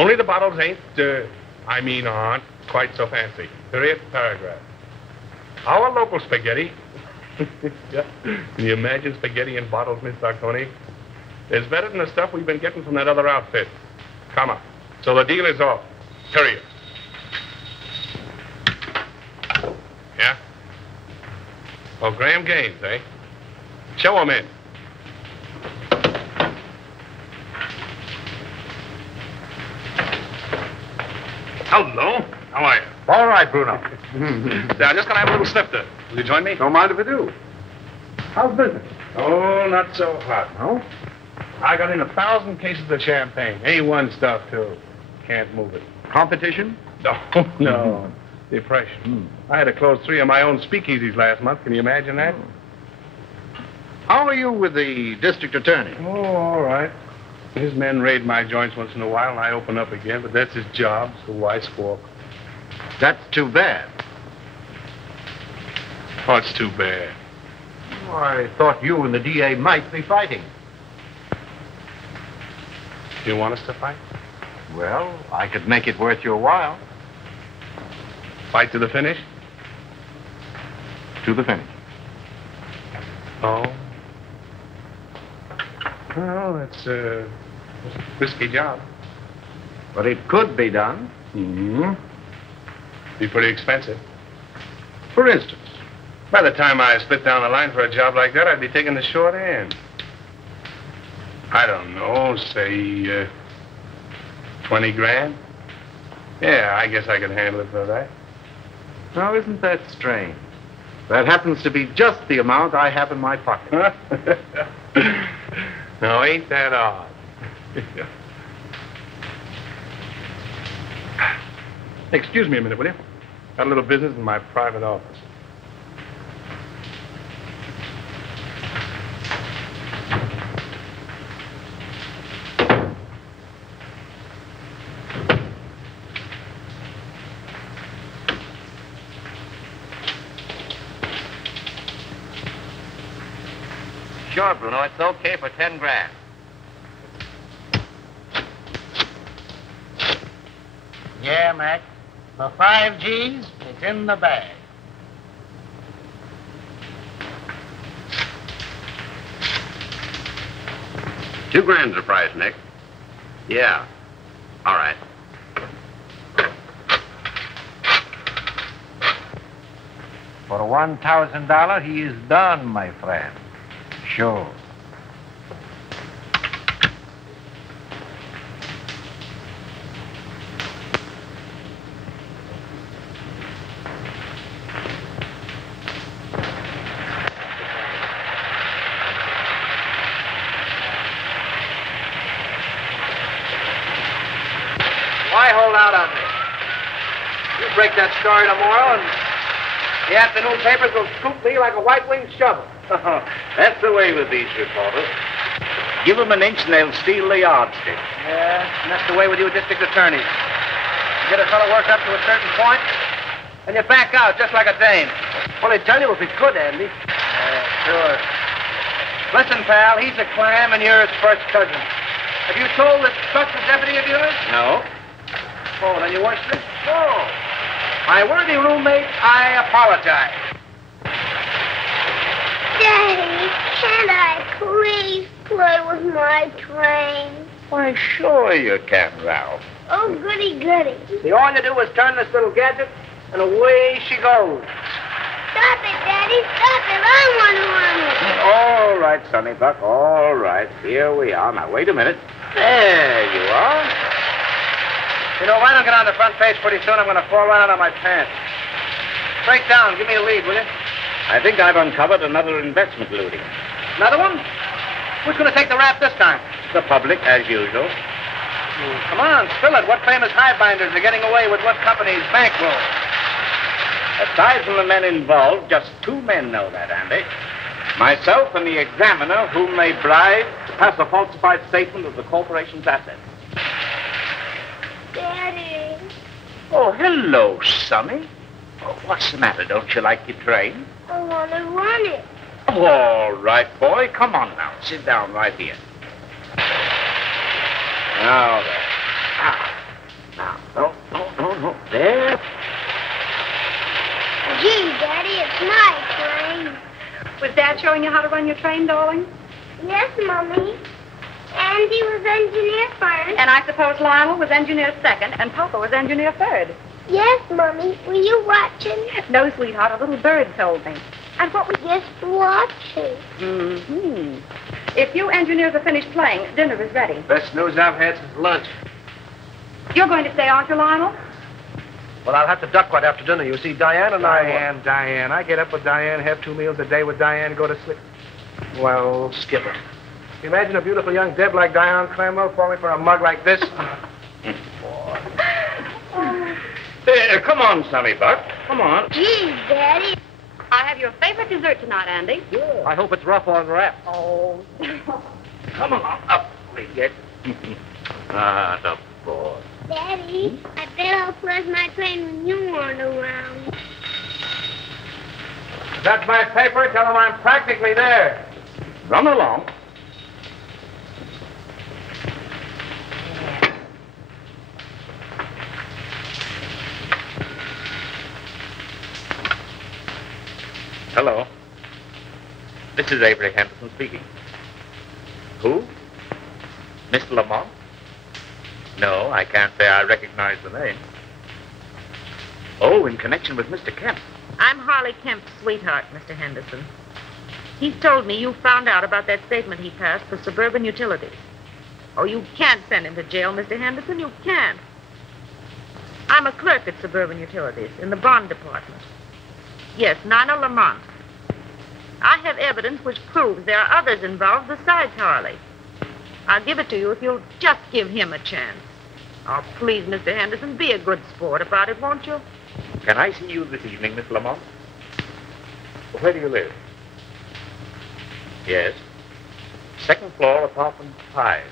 Only the bottles aren't quite so fancy. Period, paragraph. Our local spaghetti. Yeah. Can you imagine spaghetti in bottles, Miss Sarconi? It's better than the stuff we've been getting from that other outfit. Come on. So the deal is off. Period. Yeah? Oh, Graham Gaines, eh? Show him in. Hello. How are you? All right, Bruno. Now, just gonna have a little snifter. Will you join me? Don't mind if I do. How's business? Oh, not so hot. No? I got in 1,000 cases of champagne. A1 stuff, too. Can't move it. Competition? No. Depression. I had to close 3 of my own speakeasies last month. Can you imagine that? How are you with the district attorney? Oh, all right. His men raid my joints once in a while, and I open up again, but that's his job, so why squawk? That's too bad. What's too bad? Oh, I thought you and the DA might be fighting. You want us to fight? Well, I could make it worth your while. Fight to the finish? To the finish. Oh. Well, that's a risky job. But it could be done. Mm-hmm. Be pretty expensive. For instance. By the time I split down the line for a job like that, I'd be taking the short end. I don't know, say, 20 grand? Yeah, I guess I could handle it for that. Now, isn't that strange? That happens to be just the amount I have in my pocket. No, ain't that odd? Excuse me a minute, will you? Got a little business in my private office. Sure, Bruno, it's okay for 10 grand. Yeah, Mac. For 5 G's, it's in the bag. $2 grand's the price, Nick. Yeah. All right. For $1,000, he is done, my friend. Sure. Why hold out on me? You break that story tomorrow, and the afternoon papers will scoop me like a white-winged shovel. That's the way with these reporters. Give them an inch and they'll steal the yardstick. Yeah, and that's the way with you district attorneys. You get a fellow worked up to a certain point, and you back out just like a dame. Well, they tell you if it could, Andy. Yeah, sure. Listen, pal, he's a clam and you're his first cousin. Have you told this trusted deputy of yours? No. Oh, then you weren't sick? No. My worthy roommate, I apologize. Daddy, can't I please play with my train? Why, sure you can, Ralph. Oh, goody, goody. See, all you do is turn this little gadget, and away she goes. Stop it, Daddy, stop it. I want to run it. All right, Sonny Buck, all right. Here we are. Now, wait a minute. There you are. You know, if I don't get on the front page pretty soon, I'm going to fall right out of my pants. Break down. Give me a lead, will you? I think I've uncovered another investment looting. Another one? Who's going to take the rap this time? The public, as usual. Come on, spill it. What famous highbinders are getting away with what company's bankroll? Aside from the men involved, just 2 men know that, Andy. Myself and the examiner, whom they bribed to pass a falsified statement of the corporation's assets. Daddy. Oh, hello, Sonny. Oh, what's the matter? Don't you like your train? I want to run it. Oh, all right, boy. Come on now. Sit down right here. Now then. There. Gee, Daddy, it's my train. Was Dad showing you how to run your train, darling? Yes, Mommy. Andy was engineer first. And I suppose Lionel was engineer second, and Papa was engineer third. Yes, Mommy. Were you watching? No, sweetheart, a little bird told me. And what was... Just watching. Mm-hmm. If you engineers are finished playing, dinner is ready. Best news I've had since lunch. You're going to stay, aren't you, Lionel? Well, I'll have to duck right after dinner. You see, Diane and I... Diane. I get up with Diane, have 2 meals a day with Diane, go to sleep. Well, Skipper. imagine a beautiful young Deb like Diane Clamwell falling for a mug like this. Come on, Sonny Buck. Come on. Gee, Daddy. I have your favorite dessert tonight, Andy. I hope it's rough on wrap. Oh. Come along. Up we get. The boy. Daddy, I bet I'll flush my train when you aren't around. That's my paper. Tell them I'm practically there. Run along. Hello. This is Avery Henderson speaking. Who? Mr. Lamont? No, I can't say I recognize the name. Oh, in connection with Mr. Kemp. I'm Harley Kemp's sweetheart, Mr. Henderson. He's told me you found out about that statement he passed for Suburban Utilities. Oh, you can't send him to jail, Mr. Henderson. You can't. I'm a clerk at Suburban Utilities in the bond department. Yes, Nina Lamont. I have evidence which proves there are others involved besides Harley. I'll give it to you if you'll just give him a chance. Oh, please, Mr. Henderson, be a good sport about it, won't you? Can I see you this evening, Miss Lamont? Where do you live? Yes. 2nd floor, apartment 5.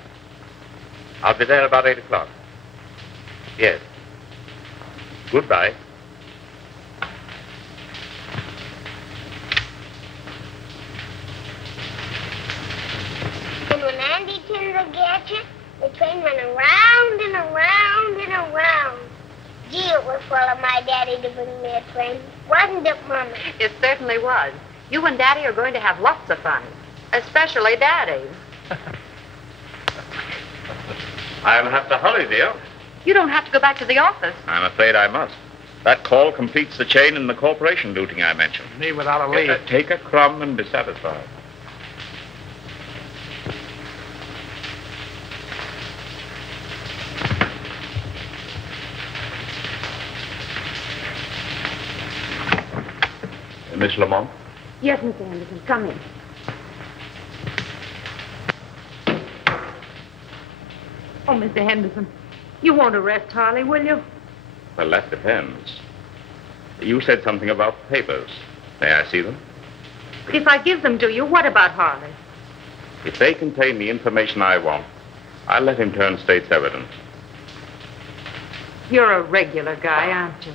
I'll be there about 8 o'clock. Yes. Goodbye. And when Andy turned the gadget, the train went around and around and around. Gee, it was full of my daddy to bring me a train. Wasn't it, Mommy? It certainly was. You and Daddy are going to have lots of fun. Especially Daddy. I'll have to hurry, dear. You don't have to go back to the office. I'm afraid I must. That call completes the chain in the corporation looting I mentioned. Me without a lead. Take a crumb and be satisfied. Miss Lamont? Yes, Mr. Henderson, come in. Oh, Mr. Henderson, you won't arrest Harley, will you? Well, that depends. You said something about papers. May I see them? If I give them to you, what about Harley? If they contain the information I want, I'll let him turn state's evidence. You're a regular guy, aren't you?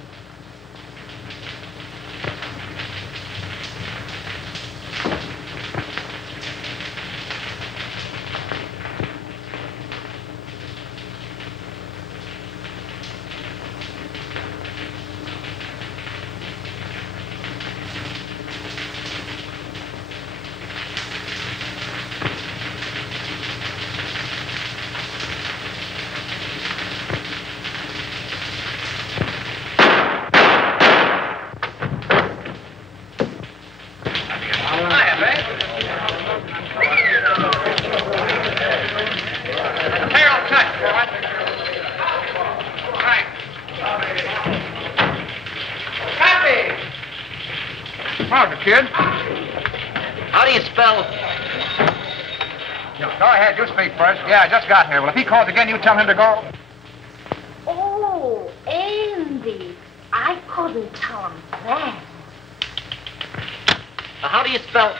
Kid? How do you spell... Go ahead, you speak first. Yeah, I just got here. Well, if he calls again, you tell him to go. Oh, Andy. I couldn't tell him that. How do you spell...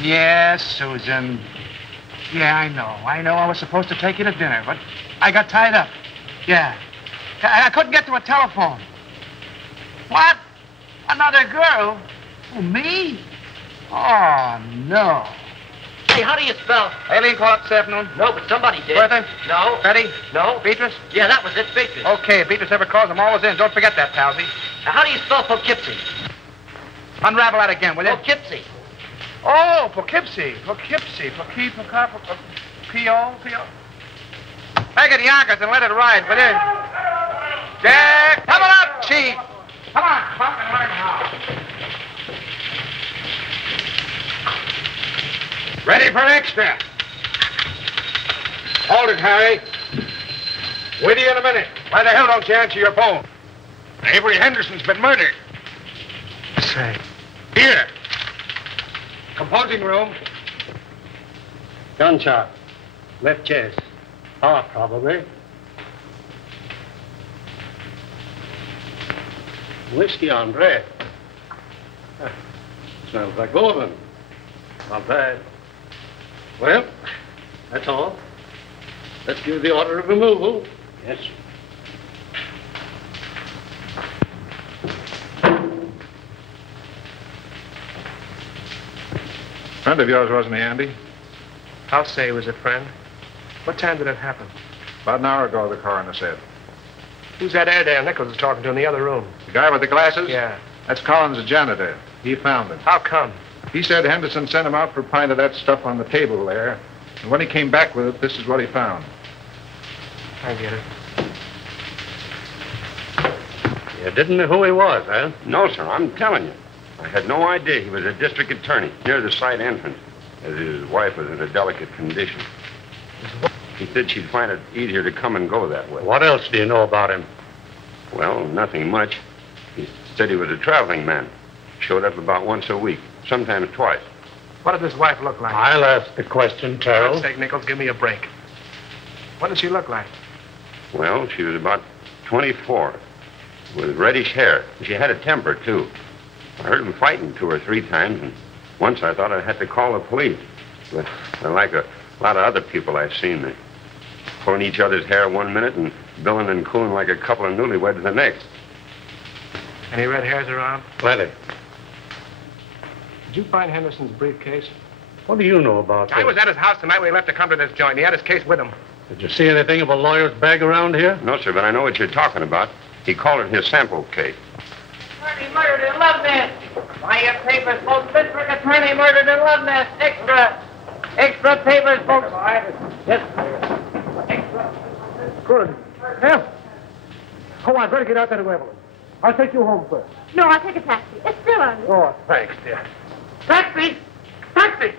Yes, Susan. Yeah, I know. I was supposed to take you to dinner, but I got tied up. Yeah. I couldn't get to a telephone. What? Another girl? Oh, me? Oh, no. Hey, how do you spell? Aileen called up this afternoon. No, but somebody did. Bertha? No. Betty? No. Beatrice? Yeah, that was it, Beatrice. Okay, if Beatrice ever calls, I'm always in. Don't forget that, Palsy. Now, how do you spell Poughkeepsie? Unravel that again, will you? Poughkeepsie. Oh, Poughkeepsie. Poughkeepsie. P-O. Make it Yonkers and let it ride, will you? Jack, coming up, Chief. Come on, Pop, and learn how. Ready for extra. Hold it, Harry. With you in a minute. Why the hell don't you answer your phone? Avery Henderson's been murdered. Say. Here. Composing room. Gunshot. Left chest. Heart, probably. Whiskey on bread. Huh. Smells like bourbon. Not bad. Well, that's all. Let's give the order of removal. Yes, sir. Friend of yours, wasn't he, Andy? I'll say he was a friend. What time did it happen? About an hour ago, the coroner said. Who's that Airedale Nichols is talking to in the other room? The guy with the glasses? Yeah. That's Collins, the janitor. He found him. How come? He said Henderson sent him out for a pint of that stuff on the table there. And when he came back with it, this is what he found. I get it. You didn't know who he was, huh? No, sir, I'm telling you. I had no idea he was a district attorney near the site entrance, as his wife was in a delicate condition. He said she'd find it easier to come and go that way. What else do you know about him? Well, nothing much. He said he was a traveling man. Showed up about once a week, sometimes twice. What did his wife look like? I'll ask the question, For Terrell. God's sake, Nichols, give me a break. What did she look like? Well, she was about 24, with reddish hair. She had a temper, too. I heard him fighting 2 or 3 times, and once I thought I had to call the police. But like a lot of other people I've seen, they pulling each other's hair one minute and billing and cooling like a couple of newlyweds the next. Any red hairs around? Plenty. Did you find Henderson's briefcase? What do you know about I this? was at his house the night we left to come to this joint. He had his case with him. Did you see anything of a lawyer's bag around here? No, sir, but I know what you're talking about. He called it his sample case. Attorney murdered in Love Nest. Buy your papers, folks. District attorney murdered in Love Nest. Extra. Extra papers, folks. Yes. Extra. Good. Hell. Come on, better get out there to Evelyn. I'll take you home first. No, I'll take a taxi. It's still early. Oh, thanks, dear. Taxi. Taxi.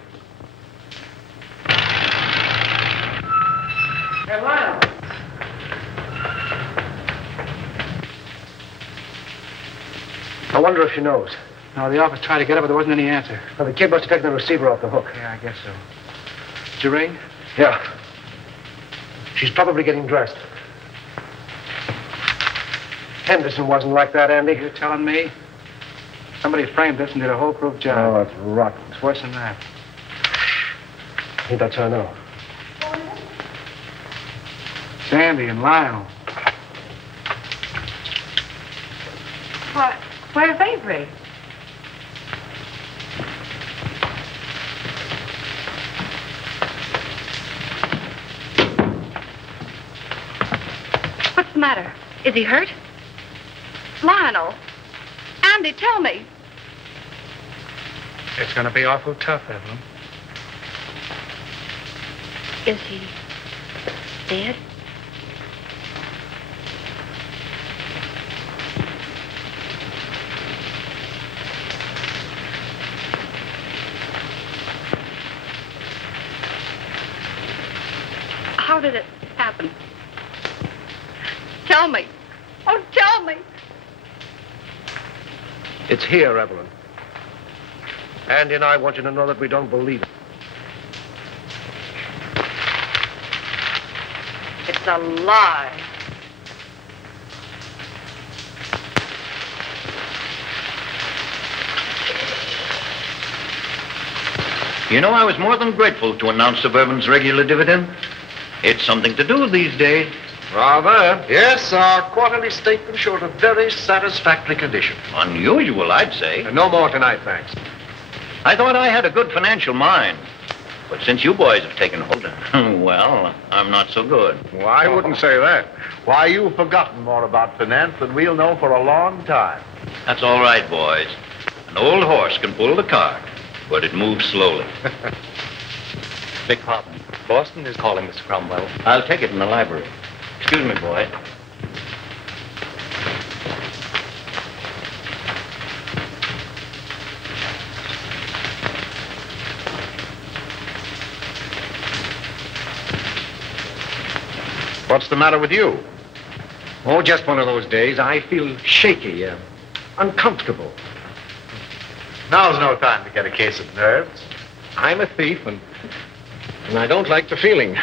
Hey, Lionel. I wonder if she knows. No, the office tried to get her, but there wasn't any answer. Well, the kid must have taken the receiver off the hook. Yeah, I guess so. Did you ring? Yeah. She's probably getting dressed. Henderson wasn't like that, Andy. You're telling me? Somebody framed this and did a whole-proof job. Oh, it's rotten. It's worse than that. I think that's her now. Sandy and Lionel. What? Where's Avery? What's the matter? Is he hurt? Lionel. Andy, tell me. It's going to be awful tough, Evelyn. Is he dead? How did it happen? Tell me. Oh, tell me. It's here, Evelyn. Andy and I want you to know that we don't believe it. It's a lie. You know, I was more than grateful to announce Suburban's regular dividend. It's something to do these days. Rather. Yes, our quarterly statement showed a very satisfactory condition. Unusual, I'd say. No more tonight, thanks. I thought I had a good financial mind. But since you boys have taken hold, well, I'm not so good. Well, I wouldn't say that. Why, you've forgotten more about finance than we'll know for a long time. That's all right, boys. An old horse can pull the cart, but it moves slowly. Beg pardon. Boston is calling, Mr. Cromwell. I'll take it in the library. Excuse me, boy. What's the matter with you? Oh, just one of those days. I feel shaky, uncomfortable. Now's no time to get a case of nerves. I'm a thief, and I don't like the feeling.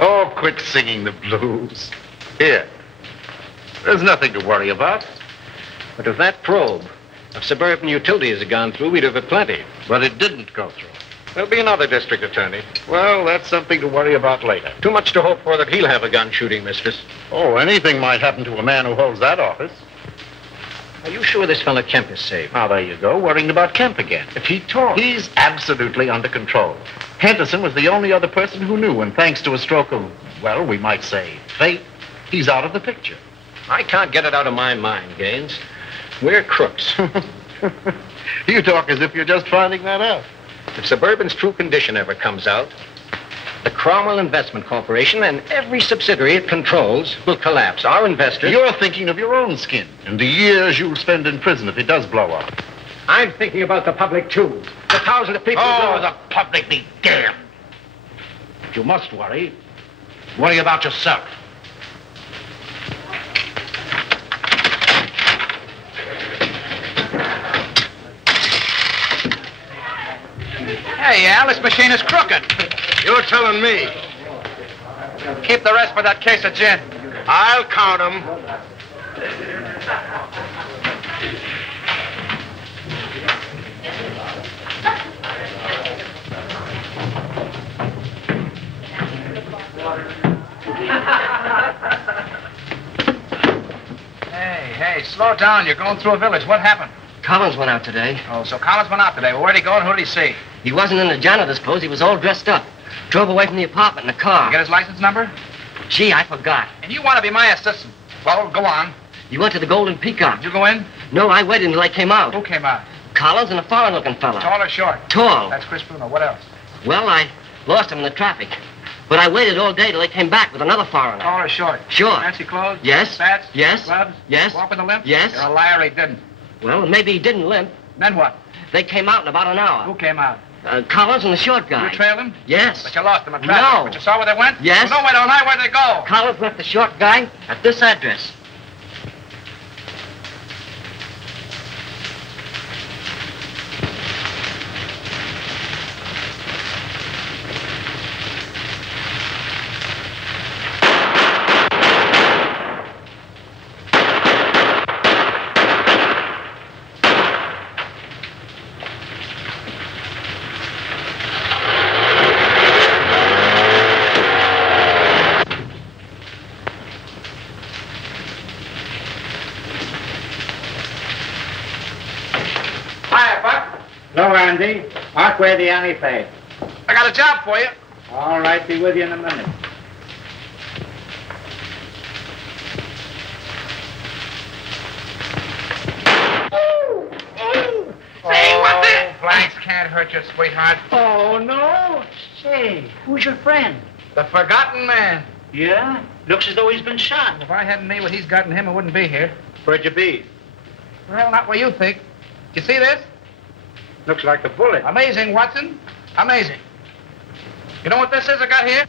Oh, quit singing the blues. Here. There's nothing to worry about. But if that probe of suburban utilities had gone through, we'd have had plenty. But it didn't go through. There'll be another district attorney. Well, that's something to worry about later. Too much to hope for that he'll have a gun shooting mistress. Oh, anything might happen to a man who holds that office. Are you sure this fellow Kemp is safe? Now, there you go, worrying about Kemp again. If he talks... He's absolutely under control. Henderson was the only other person who knew, and thanks to a stroke of, well, we might say, fate, he's out of the picture. I can't get it out of my mind, Gaines. We're crooks. You talk as if you're just finding that out. If Suburban's true condition ever comes out, the Cromwell Investment Corporation and every subsidiary it controls will collapse. Our investors... You're thinking of your own skin and the years you'll spend in prison if it does blow up. I'm thinking about the public, too. The thousands of people... Oh, the public be damned. If you must worry about yourself. Hey, Al, this machine is crooked. You're telling me. Keep the rest for that case of gin. I'll count them. Hey, slow down. You're going through a village. What happened? Collins went out today. Oh, so Collins went out today. Well, where'd he go and who did he see? He wasn't in the janitor's clothes. He was all dressed up. Drove away from the apartment in a car. You get his license number? Gee, I forgot. And you want to be my assistant. Well, go on. You went to the Golden Peacock. Did you go in? No, I waited until they came out. Who came out? Collins and a foreign-looking fella. Tall or short? Tall. That's Chris Bruno. What else? Well, I lost him in the traffic. But I waited all day till they came back with another foreigner. Tall or short? Sure. Fancy clothes? Yes. Spats? Yes. Gloves? Yes. Walk with a limp? Yes. You're a liar. He didn't. Well, maybe he didn't limp. Then what? They came out in about an hour. Who came out? Collins and the short guy. You trailed him? Yes. But you lost him in traffic. No. But you saw where they went? Yes. Well, no, wait all night. Where'd they go? Collins left the short guy at this address. Hello, Andy. Parkway the alley pay. I got a job for you. All right, be with you in a minute. Say, what the... Blanks can't hurt you, sweetheart. Oh, no. Say, who's your friend? The forgotten man. Yeah? Looks as though he's been shot. If I hadn't made what he's got in him, I wouldn't be here. Where'd you be? Well, not where you think. You see this? Looks like the bullet. Amazing, Watson. Amazing. You know what this is I got here?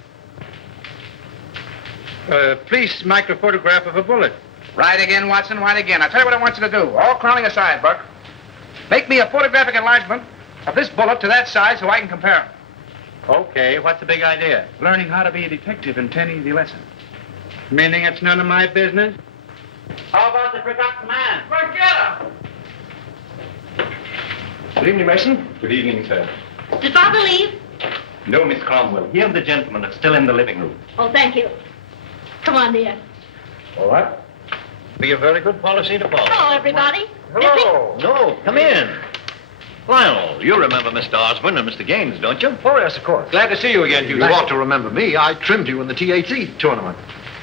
Police microphotograph of a bullet. Right again, Watson, right again. I'll tell you what I want you to do. All clowning aside, Buck. Make me a photographic enlargement of this bullet to that size so I can compare them. Okay, what's the big idea? Learning how to be a detective in 10 easy lessons. Meaning it's none of my business? How about the forgotten man? Forget him! Good evening, Mason. Good evening, sir. Did Father leave? No, Miss Cromwell. He and the gentleman are still in the living room. Oh, thank you. Come on, dear. All right. Be a very good policy to follow. Hello, everybody. Hello. No, come in. Lionel, you remember Mr. Osborne and Mr. Gaines, don't you? Oh, yes, of course. Glad to see you again, Hugh. You ought to remember me. I trimmed you in the THC tournament.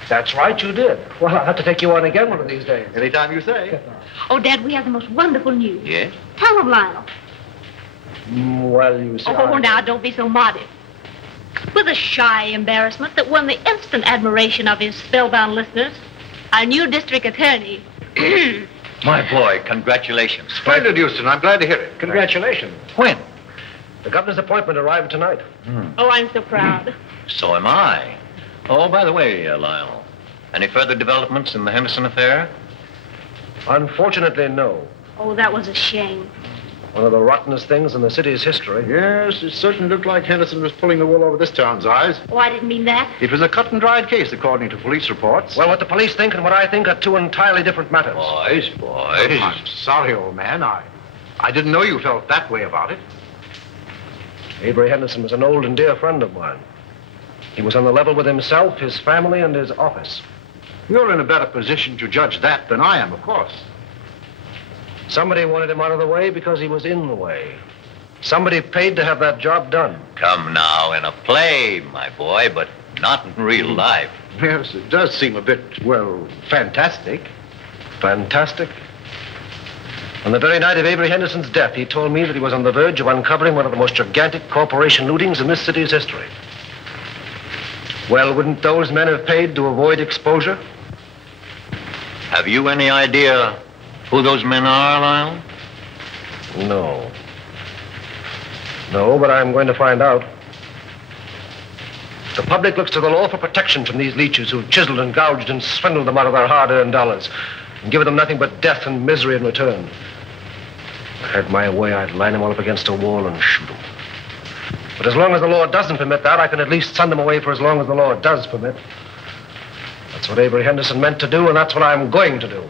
That's right, you did. Well, I'll have to take you on again one of these days. Anytime you say. Oh, Dad, we have the most wonderful news. Yes? Tell them, Lionel. Well, you see. Oh, now, don't be so modest. With a shy embarrassment that won the instant admiration of his spellbound listeners, our new district attorney. My boy, congratulations. Splendid, Houston. I'm glad to hear it. Congratulations. When? The governor's appointment arrived tonight. Oh, I'm so proud. So am I. Oh, by the way, Lionel, any further developments in the Henderson affair? Unfortunately, no. Oh, that was a shame. One of the rottenest things in the city's history. Yes, it certainly looked like Henderson was pulling the wool over this town's eyes. Oh, I didn't mean that. It was a cut and dried case, according to police reports. Well, what the police think and what I think are two entirely different matters. Boys. I'm sorry, old man. I didn't know you felt that way about it. Avery Henderson was an old and dear friend of mine. He was on the level with himself, his family, and his office. You're in a better position to judge that than I am, of course. Somebody wanted him out of the way because he was in the way. Somebody paid to have that job done. Come now, in a play, my boy, but not in real life. Yes, it does seem a bit, well, fantastic. Fantastic. On the very night of Avery Henderson's death, he told me that he was on the verge of uncovering one of the most gigantic corporation lootings in this city's history. Well, wouldn't those men have paid to avoid exposure? Have you any idea who those men are, Lionel? No. No, but I'm going to find out. The public looks to the law for protection from these leeches who've chiseled and gouged and swindled them out of their hard-earned dollars and given them nothing but death and misery in return. If I had my way, I'd line them all up against a wall and shoot them. But as long as the law doesn't permit that, I can at least send them away for as long as the law does permit. That's what Avery Henderson meant to do, and that's what I'm going to do.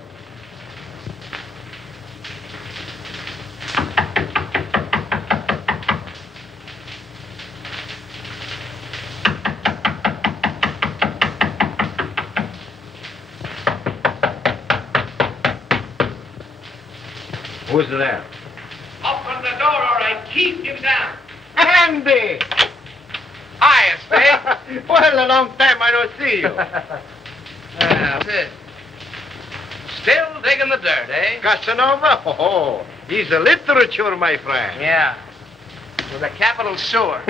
Who's there? Open the door or I keep you down. Andy! Hi, Spade. Well, a long time I don't see you. That's it. Still digging the dirt, eh? Casanova? Oh, he's a literature, my friend. Yeah. With a capital sewer.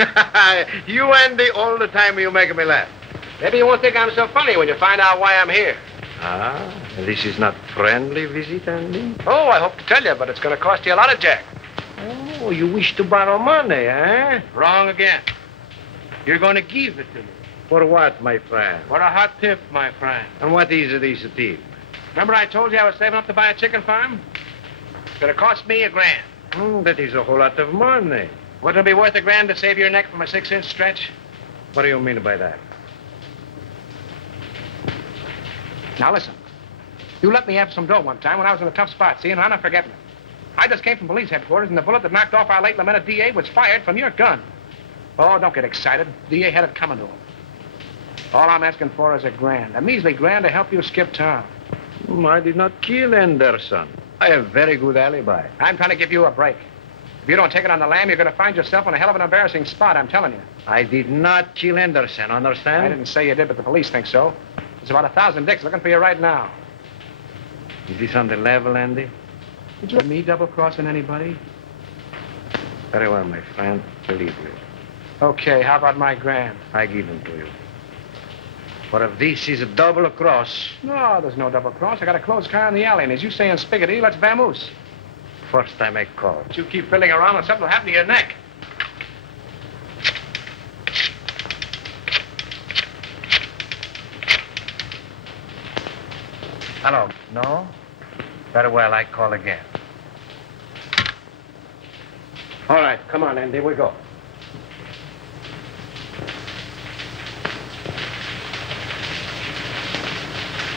You, Andy, all the time you make me laugh. Maybe you won't think I'm so funny when you find out why I'm here. Ah, this is not friendly visit, Andy? Oh, I hope to tell you, but it's going to cost you a lot of jack. Oh, you wish to borrow money, eh? Wrong again. You're going to give it to me. For what, my friend? For a hot tip, my friend. And what is this tip? Remember I told you I was saving up to buy a chicken farm? It's going to cost me $1,000. That is a whole lot of money. Wouldn't it be worth $1,000 to save your neck from a 6-inch stretch? What do you mean by that? Now listen. You let me have some dough one time when I was in a tough spot, see, and I'm not forgetting it. I just came from police headquarters, and the bullet that knocked off our late lamented DA was fired from your gun. Oh, don't get excited. DA had it coming to him. All I'm asking for is $1,000. A measly $1,000 to help you skip town. I did not kill Anderson. I have very good alibi. I'm trying to give you a break. If you don't take it on the lam, you're going to find yourself in a hell of an embarrassing spot, I'm telling you. I did not kill Anderson, understand? I didn't say you did, but the police think so. There's about 1,000 dicks looking for you right now. Is this on the level, Andy? Did you me double-crossing anybody? Very well, my friend. Believe me. Okay, how about my $1,000? I give them to you. But if this is a double cross... No, there's no double cross. I got a closed car in the alley, and as you say in Spiggity, let's vamoose. First time I call. But you keep fiddling around and something will happen to your neck. Hello. No? Very well, I call again. All right, come on, Andy, we go.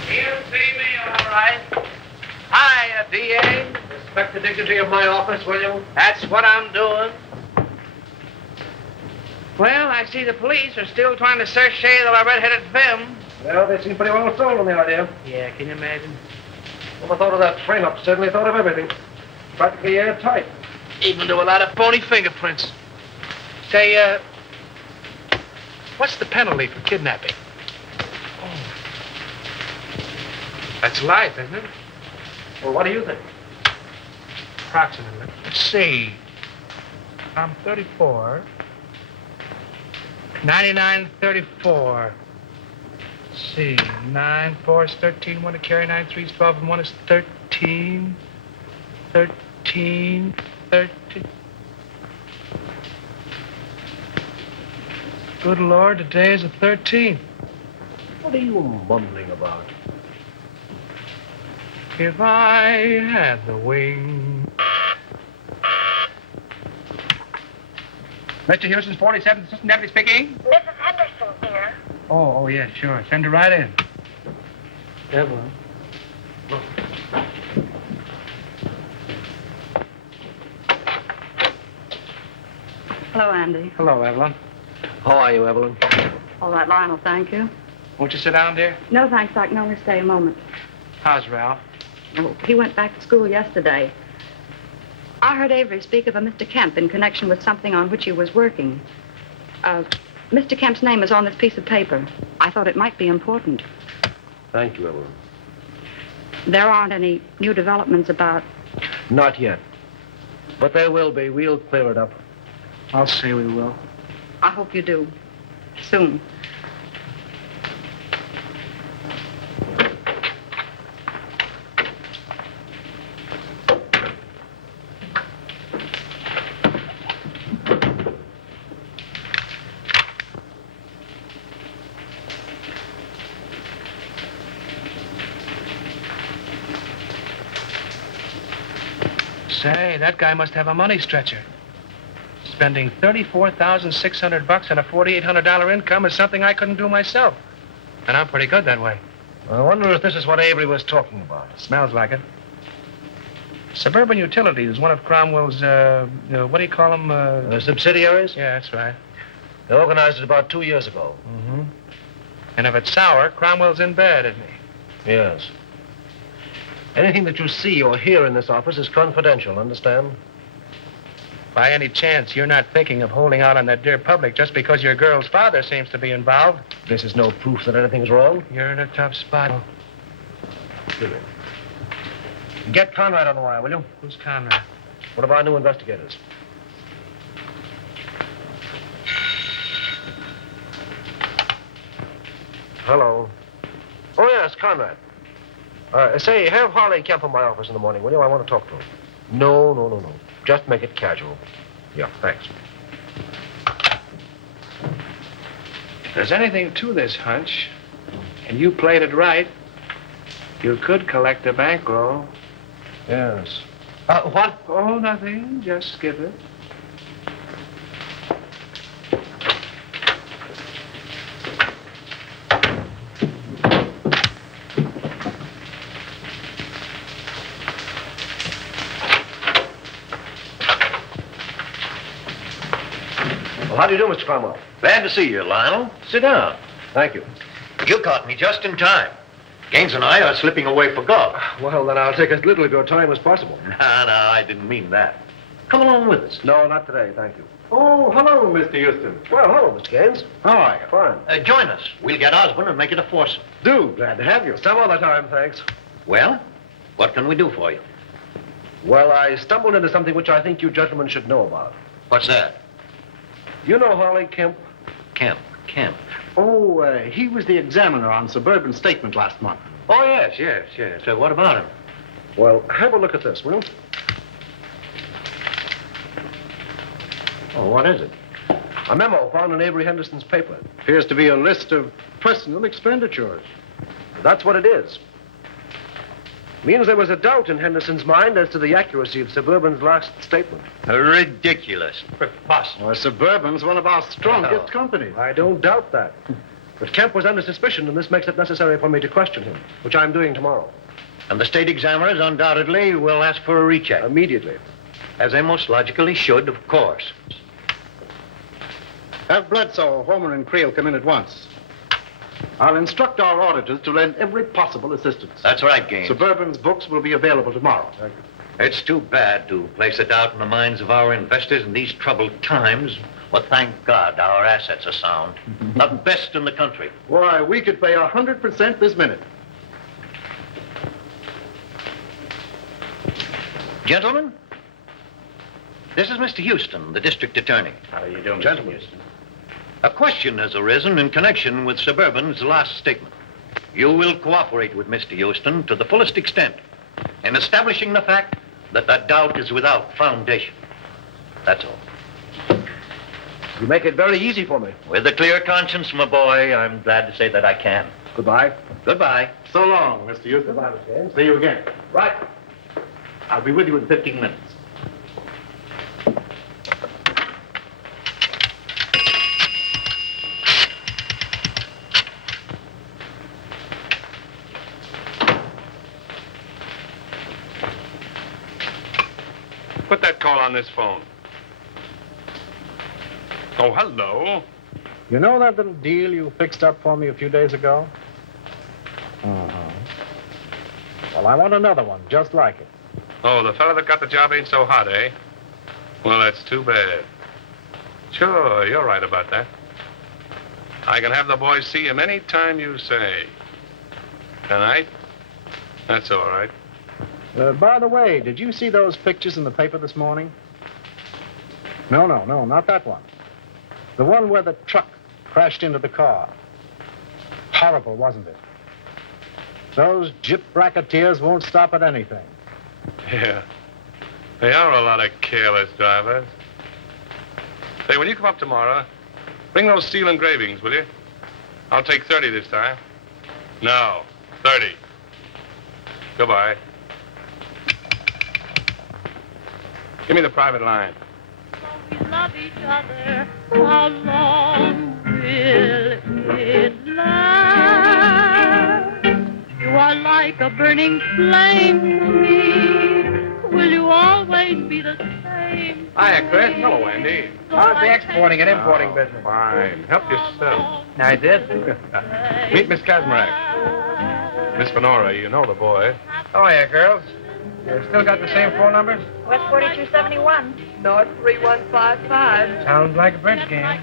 He'll see me, all right. Hiya, DA. Respect the dignity of my office, will you? That's what I'm doing. Well, I see the police are still trying to search shade of a red-headed femme. Well, they seem pretty well sold on the idea. Yeah, can you imagine? When I thought of that frame-up, certainly thought of everything. Practically airtight. Even do a lot of phony fingerprints. Say, what's the penalty for kidnapping? Oh. That's life, isn't it? Well, what do you think? Approximately. Let's see. I'm 34. 99, 34. Let's see. 9, 4 is 13. 1 to carry. 9, 3 is 12. And 1 is 13. 13. 13. Good Lord, today is the 13th. What are you mumbling about? If I had the wing. Mr. Houston's 47th Assistant Deputy speaking. Mrs. Henderson here. Oh, yeah, sure. Send her right in. Evelyn. Hello, Andy. Hello, Evelyn. How are you, Evelyn? All right, Lionel, thank you. Won't you sit down, dear? No, thanks. I can only stay a moment. How's Ralph? Oh, he went back to school yesterday. I heard Avery speak of a Mr. Kemp in connection with something on which he was working. Mr. Kemp's name is on this piece of paper. I thought it might be important. Thank you, Evelyn. There aren't any new developments about... Not yet. But there will be. We'll clear it up. I'll say we will. I hope you do. Soon. Say, that guy must have a money stretcher. Spending $34,600 on a $4,800 income is something I couldn't do myself. And I'm pretty good that way. I wonder if this is what Avery was talking about. Smells like it. Suburban Utilities is one of Cromwell's, what do you call them? Subsidiaries? Yeah, that's right. They organized it about 2 years ago. Mm-hmm. And if it's sour, Cromwell's in bed, isn't he? Yes. Anything that you see or hear in this office is confidential, understand? By any chance, you're not thinking of holding out on that dear public just because your girl's father seems to be involved? This is no proof that anything's wrong. You're in a tough spot. Get Conrad on the wire, will you? Who's Conrad? One of our new investigators. Hello. Oh, yes, Conrad. Say, have Harley Kemp in my office in the morning, will you? I want to talk to him. No. Just make it casual. Yeah, thanks. If there's anything to this hunch, and you played it right, you could collect a bankroll. Yes. What? Oh, nothing. Just skip it. Well, how do you do, Mr. Cromwell? Glad to see you, Lionel. Sit down. Thank you. You caught me just in time. Gaines and I are slipping away for golf. Well, then I'll take as little of your time as possible. No, I didn't mean that. Come along with us. No, not today, thank you. Oh, hello, Mr. Houston. Well, hello, Mr. Gaines. How are you? Fine. Join us. We'll get Osborne and make it a foursome. Do. Glad to have you. Some other time, thanks. Well, what can we do for you? Well, I stumbled into something which I think you gentlemen should know about. What's that? You know Harley Kemp? Kemp. Oh, he was the examiner on Suburban Statement last month. Oh, yes. So what about him? Well, have a look at this, will you? Oh, what is it? A memo found in Avery Henderson's paper. Appears to be a list of personal expenditures. That's what it is. Means there was a doubt in Henderson's mind as to the accuracy of Suburban's last statement. Ridiculous. Preposterous. Well, Suburban's one of our strongest companies. I don't doubt that. But Kemp was under suspicion, and this makes it necessary for me to question him, which I'm doing tomorrow. And the state examiners undoubtedly will ask for a recheck. Immediately. As they most logically should, of course. Have Bledsoe, Homer, and Creel come in at once. I'll instruct our auditors to lend every possible assistance. That's right, Gaines. Suburban's books will be available tomorrow. Thank you. It's too bad to place a doubt in the minds of our investors in these troubled times. But thank God our assets are sound. The best in the country. Why, we could pay 100% this minute. Gentlemen, this is Mr. Houston, the district attorney. How are you doing, Gentlemen. Mr. Houston? A question has arisen in connection with Suburban's last statement. You will cooperate with Mr. Houston to the fullest extent in establishing the fact that that doubt is without foundation. That's all. You make it very easy for me. With a clear conscience, my boy, I'm glad to say that I can. Goodbye. Goodbye. So long, Mr. Houston. Goodbye, Mr. Haynes. See you again. Right. I'll be with you in 15 minutes. Put that call on this phone. Oh, hello. You know that little deal you fixed up for me a few days ago? Uh-huh. Well, I want another one, just like it. Oh, the fella that got the job ain't so hot, eh? Well, that's too bad. Sure, you're right about that. I can have the boys see him any time you say. Tonight? That's all right. By the way, did you see those pictures in the paper this morning? No, not that one. The one where the truck crashed into the car. Horrible, wasn't it? Those gyp racketeers won't stop at anything. Yeah. They are a lot of careless drivers. Say, when you come up tomorrow, bring those steel engravings, will you? I'll take 30 this time. No, 30. Goodbye. Give me the private line. We love each other. How long will it last? You are like a burning flame to me. Will you always be the same? Hiya, Chris. Hello, Andy. How's the exporting and importing business? Fine. Help yourself. I did. Meet Miss Kazmarek. Miss Fenora, you know the boy. Oh, yeah, girls. You still got the same phone numbers? West 4271. North 3155. Sounds like a bridge game.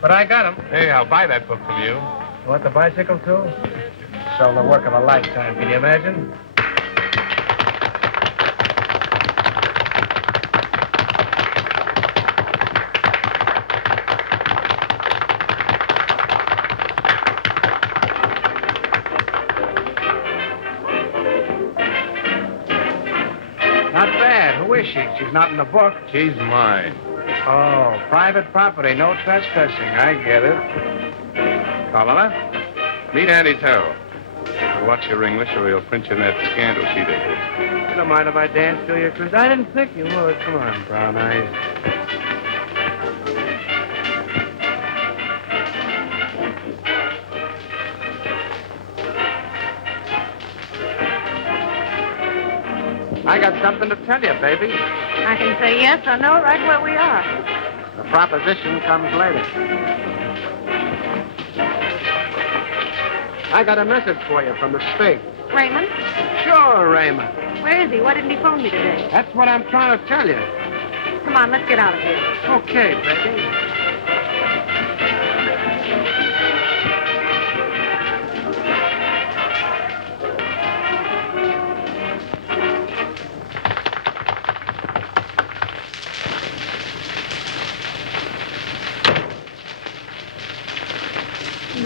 But I got 'em. Hey, I'll buy that book from you. You want the bicycle, too? Sell the work of a lifetime, can you imagine? Not bad. Who is she? She's not in the book. She's mine. Oh, private property, no trespassing. I get it. Colonna, meet Andy Terrell. Watch your English or he'll print you in that scandal sheet of his. You don't mind if I dance to you, Chris? I didn't think you would. Come on, brown eyes. I got something to tell you, baby. I can say yes or no right where we are. The proposition comes later. I got a message for you from the state. Raymond? Sure, Raymond. Where is he? Why didn't he phone me today? That's what I'm trying to tell you. Come on, let's get out of here. Okay, baby.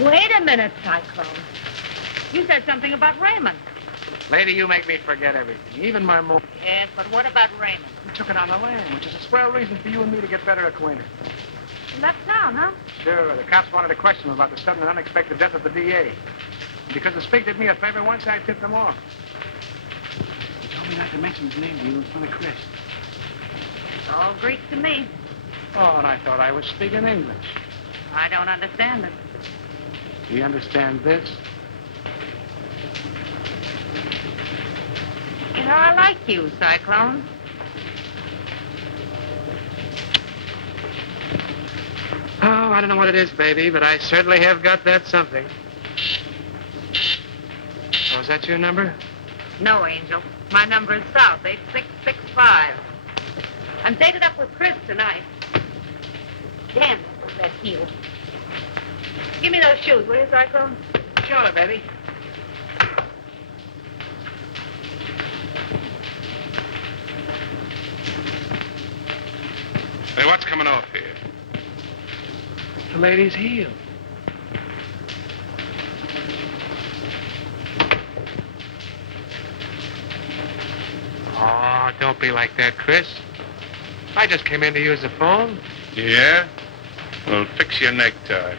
Wait a minute, Cyclone. You said something about Raymond. Lady, you make me forget everything, even my mom. Yes, but what about Raymond? We took it on the lam, which is a swell reason for you and me to get better acquainted. He left town, huh? Sure, the cops wanted to question him about the sudden and unexpected death of the DA. And because the Spig did me a favor once, I tipped him off. He told me not to mention his name to you in front of Chris. It's all Greek to me. Oh, and I thought I was speaking English. I don't understand it. Do you understand this? You know, I like you, Cyclone. Oh, I don't know what it is, baby, but I certainly have got that something. Oh, is that your number? No, Angel. My number is South, 866 5. I'm dated up with Chris tonight. Damn, that heel. Give me those shoes, will you, Cyclone? Sure, baby. Hey, what's coming off here? The lady's heel. Oh, don't be like that, Chris. I just came in to use the phone. Yeah? Well, fix your necktie.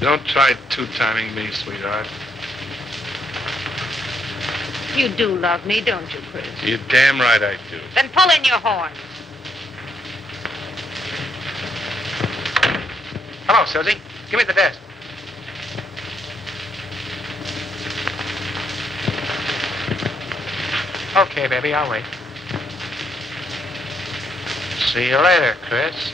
Don't try two-timing me, sweetheart. You do love me, don't you, Chris? You're damn right I do. Then pull in your horns. Hello, Susie. Give me the desk. Okay, baby, I'll wait. See you later, Chris.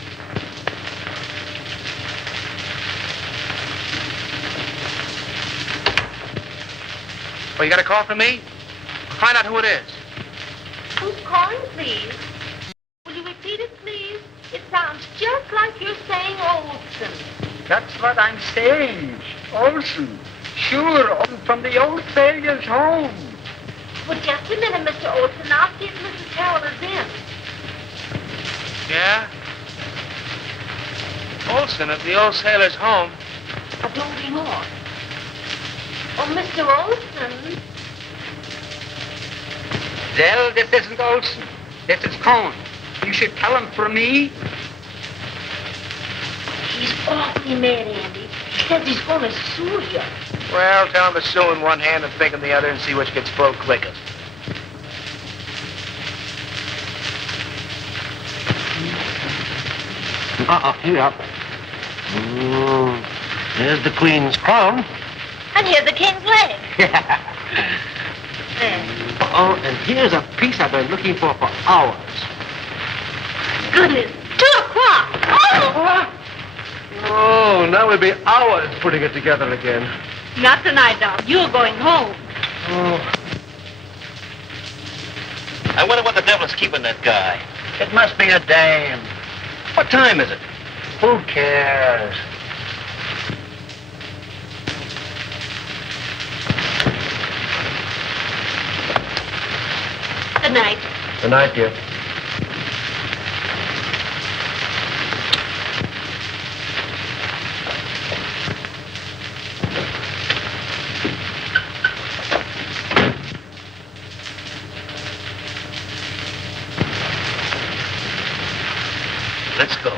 Well, you got a call from me? Find out who it is. Who's calling, please? Will you repeat it, please? It sounds just like you're saying Olson. That's what I'm saying. Olson. Sure, from the old sailor's home. Well, just a minute, Mr. Olson. I'll see if Mrs. Carroll is in. Yeah? Olson at the old sailor's home. But don't be more. Oh, Mr. Olson. Well, this isn't Olson. This is Cohn. You should tell him for me. He's awfully mad, Andy. He says he's going to sue you. Well, tell him to sue in one hand and think in the other and see which gets full quickest. Here. There's the Queen's crown. And here's the king's leg. Oh, and here's a piece I've been looking for hours. Goodness, 2 o'clock. Oh! Oh, now we'll be hours putting it together again. Not tonight, Doc. You're going home. Oh. I wonder what the devil's keeping that guy. It must be a dame. What time is it? Who cares? Good night. Good night, dear. Let's go.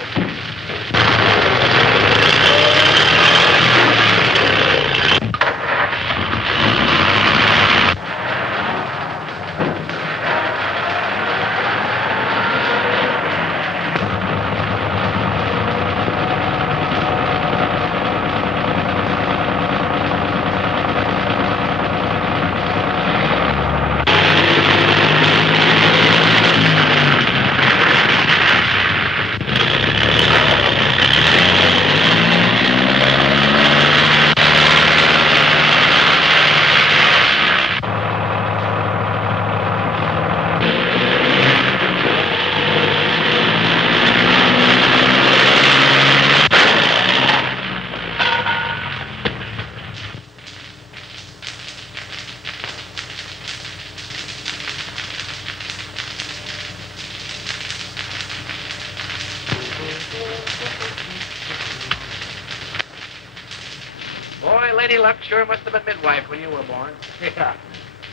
Boy, Lady Luck sure must have been midwife when you were born. Yeah,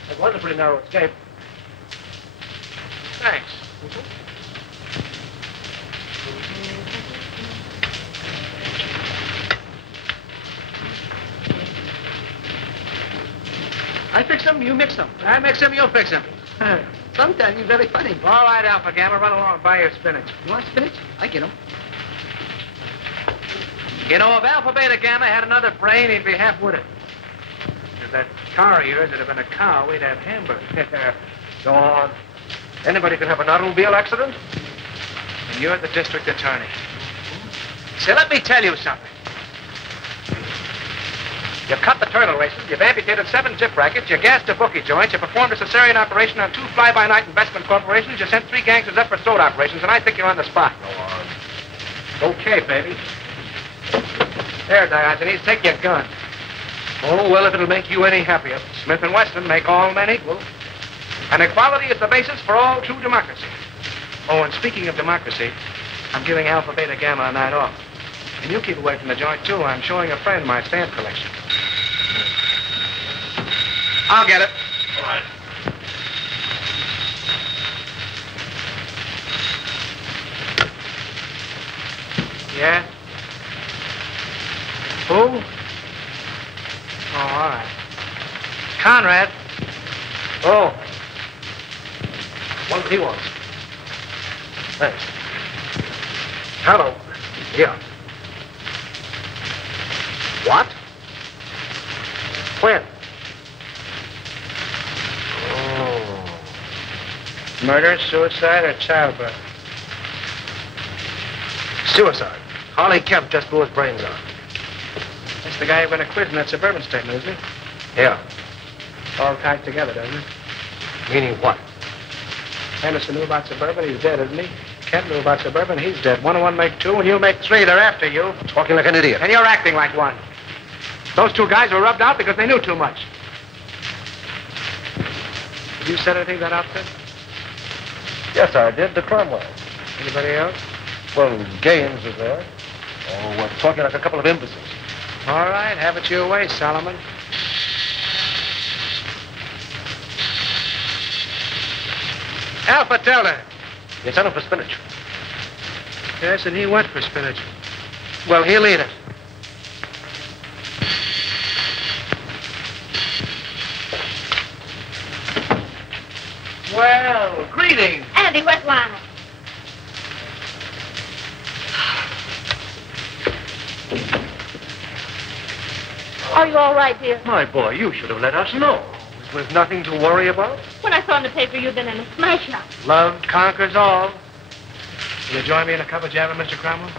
that was a pretty narrow escape. Thanks. I fix them, you mix them. I mix them, you'll fix them. Sometimes you're very funny. All right, Alpha Gamma, run along and buy your spinach. You want spinach? I get them. You know, if Alpha Beta Gamma had another brain, he'd be half with it. If that car of yours had been a cow, we'd have hamburgers. Go on. Anybody could have an automobile accident. And you're the district attorney. See, let me tell you something. You've cut the turtle races, you've amputated 7 zip rackets, you gassed a bookie joint, you performed a cesarean operation on 2 fly-by-night investment corporations, you sent 3 gangsters up for throat operations, and I think you're on the spot. Go on. Okay, baby. There, Diogenes, take your gun. Oh, well, if it'll make you any happier. Smith & Wesson make all men equal. And equality is the basis for all true democracy. Oh, and speaking of democracy, I'm giving Alpha, Beta, Gamma a night off. And you keep away from the joint, too. I'm showing a friend my stamp collection. I'll get it. All right. Yeah? Who? Oh, all right. Conrad. Oh. What he wants. Thanks. Hello. Yeah. What? When? Oh. Murder, suicide, or childbirth? Suicide. Harley Kemp just blew his brains out. That's the guy who went to quiz in that suburban statement, isn't he? Yeah. All tied together, doesn't it? Meaning what? Henderson knew about suburban, he's dead, isn't he? Kemp knew about suburban, he's dead. 1 and 1 make 2, and you make 3. They're after you. Talking like an idiot. And you're acting like one. Those 2 guys were rubbed out because they knew too much. Did you set anything to that outfit? Yes, I did. To Cromwell. Anybody else? Well, Gaines was there. Oh, we're talking like a couple of imbeciles. All right, have it your way, Solomon. Alpha, tell her. You sent him for spinach. Yes, and he went for spinach. Well, he'll eat it. Well, greetings. Andy, where's Lionel? Are you all right, dear? My boy, you should have let us know. It was nothing to worry about. When I saw in the paper you'd been in a smash-up. Love conquers all. Will you join me in a cup of java, Mr. Cromwell?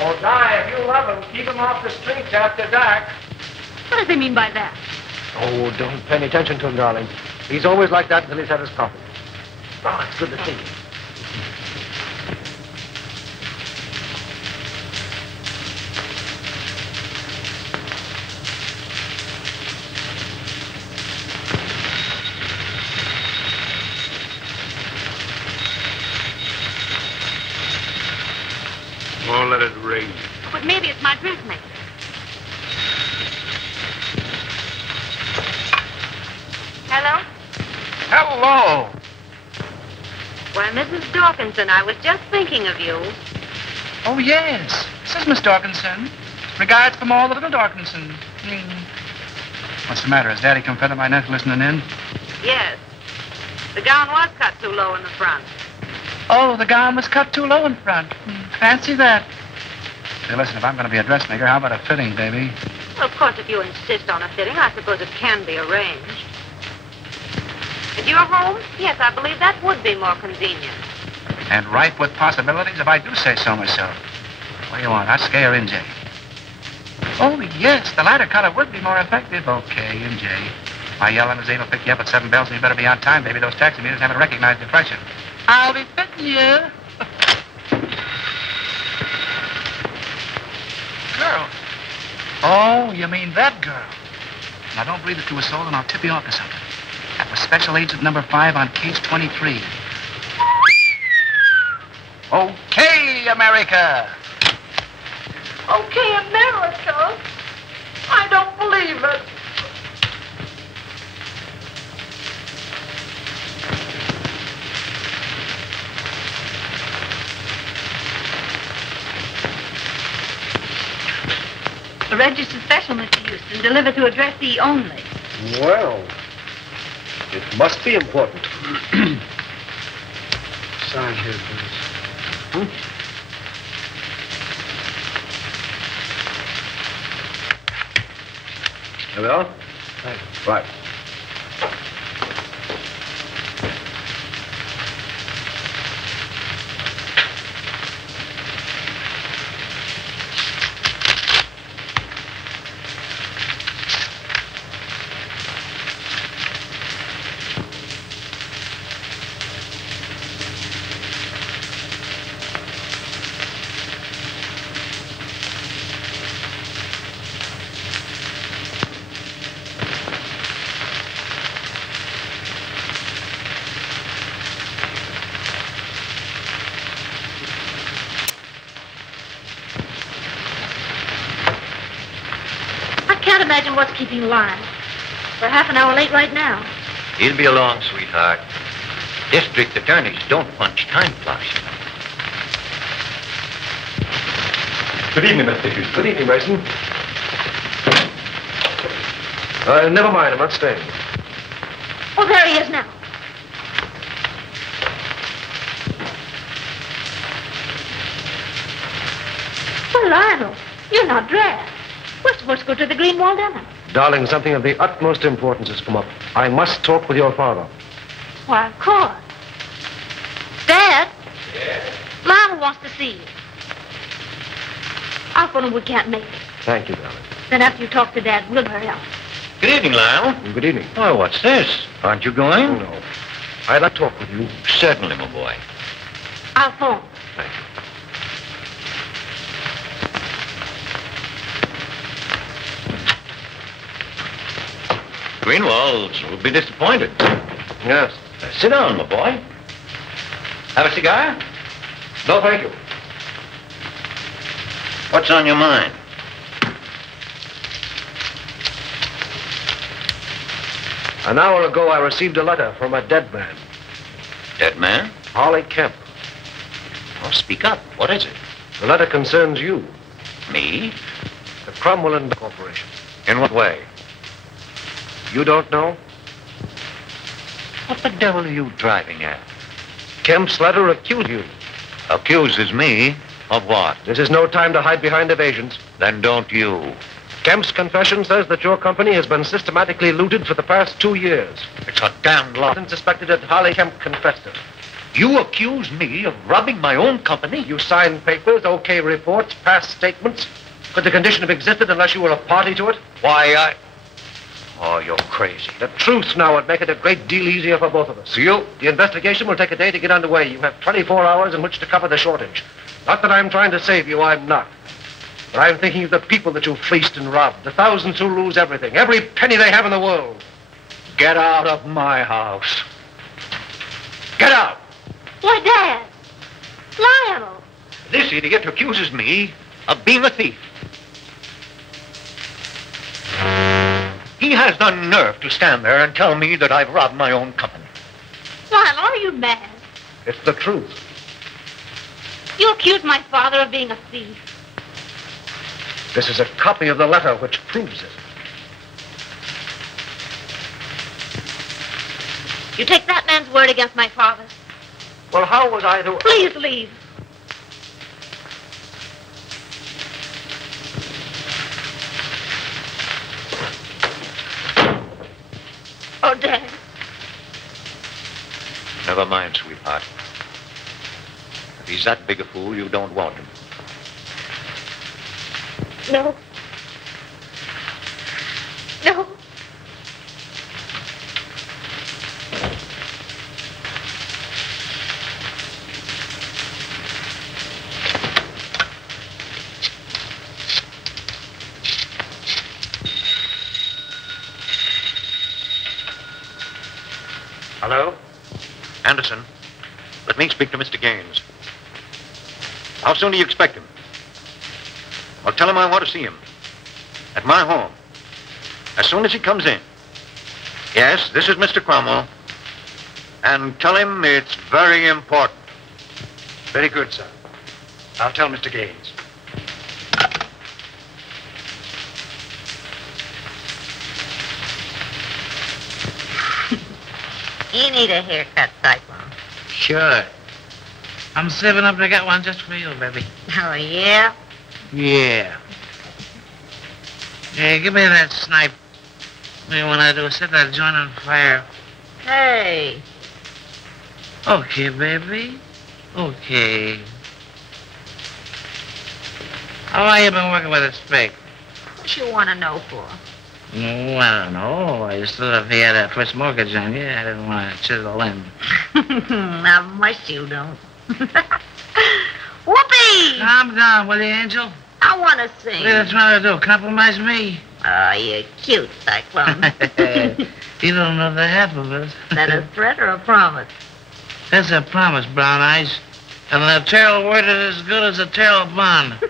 Oh, Di, if you love him, keep him off the streets after dark. What does he mean by that? Oh, don't pay any attention to him, darling. He's always like that until he's had his coffee. Oh, it's good to see you. Oh, let it ring. But maybe it's my dressmaker. Hello? Hello. Why, Mrs. Dawkinson, I was just thinking of you. Oh, yes. This is Miss Dawkinson. Regards from all the little Dawkinsons. What's the matter? Has Daddy come feather my nest listening in? Yes. The gown was cut too low in the front. Oh, the gown was cut too low in front. Fancy that. Say, listen, if I'm going to be a dressmaker, how about a fitting, baby? Well, of course, if you insist on a fitting, I suppose it can be arranged. If you're home, yes, I believe that would be more convenient. And ripe with possibilities, if I do say so myself. What do you want, Husky or NJ? Oh, yes, the lighter color would be more effective. Okay, NJ. My yellow limousine will pick you up at 7 bells, and you better be on time, baby. Those taxi meters haven't recognized depression. I'll be fitting you. Girl. Oh, you mean that girl. Now, don't breathe it to a soul, and I'll tip you off to something. That was special agent number 5 on case 23. Okay, America. Okay, America. I don't believe it. A registered special, Mr. Houston, delivered to address E only. Well, it must be important. Sign here, please. Here we are. Thank Right. imagine what's keeping Lionel. We're half an hour late right now. He'll be along, sweetheart. District attorneys don't punch time clocks. Good evening, Mr. Houston. Good evening, Mason. Never mind, I'm not staying. Oh, there he is now. Well, Lionel, you're not dressed. We're supposed to go to the Green Wall dinner. Darling, something of the utmost importance has come up. I must talk with your father. Why, of course. Dad? Yes? Lionel wants to see you. I'll phone him we can't make it. Thank you, darling. Then after you talk to Dad, we'll hurry up. Good evening, Lyle. Good evening. Oh, what's this? Aren't you going? Oh, no. I'd like to talk with you. Certainly, my boy. I'll phone. Thank you. Greenwalds will be disappointed. Yes. Sit down, my boy. Have a cigar? No, thank you. What's on your mind? An hour ago, I received a letter from a dead man. Dead man? Harley Kemp. Oh, speak up. What is it? The letter concerns you. Me? The Cromwell Corporation. In what way? You don't know? What the devil are you driving at? Kemp's letter accused you. Accuses me of what? This is no time to hide behind evasions. Then don't you. Kemp's confession says that your company has been systematically looted for the past 2 years. It's a damned lie. And suspected that Harley Kemp confessed it. You accuse me of robbing my own company? You signed papers, okay reports, past statements. Could the condition have existed unless you were a party to it? Why, Oh, you're crazy. The truth now would make it a great deal easier for both of us. You? The investigation will take a day to get underway. You have 24 hours in which to cover the shortage. Not that I'm trying to save you, I'm not. But I'm thinking of the people that you fleeced and robbed, the thousands who lose everything, every penny they have in the world. Get out of my house. Get out! Why, Dad! Lionel! This idiot accuses me of being a thief. He has the nerve to stand there and tell me that I've robbed my own company. Lionel, are you mad? It's the truth. You accuse my father of being a thief. This is a copy of the letter which proves it. You take that man's word against my father. Well, how was I to... Please leave. Oh, Dad. Never mind, sweetheart. If he's that big a fool, you don't want him. No. No. Hello? Anderson, let me speak to Mr. Gaines. How soon do you expect him? Well, tell him I want to see him. At my home. As soon as he comes in. Yes, this is Mr. Cromwell. And tell him it's very important. Very good, sir. I'll tell Mr. Gaines. You need a haircut, Cyclone. Sure. I'm saving up to get one just for you, baby. Oh, yeah? Yeah. Hey, give me that snipe. Maybe when I do, set that joint on fire. Hey. Okay, baby. Okay. How long you been working with a spade? What you want to know for? Oh, I don't know. I just thought if he had a first mortgage on you, I didn't want to chisel in. Not much you don't. Whoopee! Calm down, will you, Angel? I want to sing. What are you trying to do? Compromise me? Oh, you're cute, Cyclone. You don't know the half of it. Is that a threat or a promise? That's a promise, Brown Eyes. And the tail word is as good as a tail bond.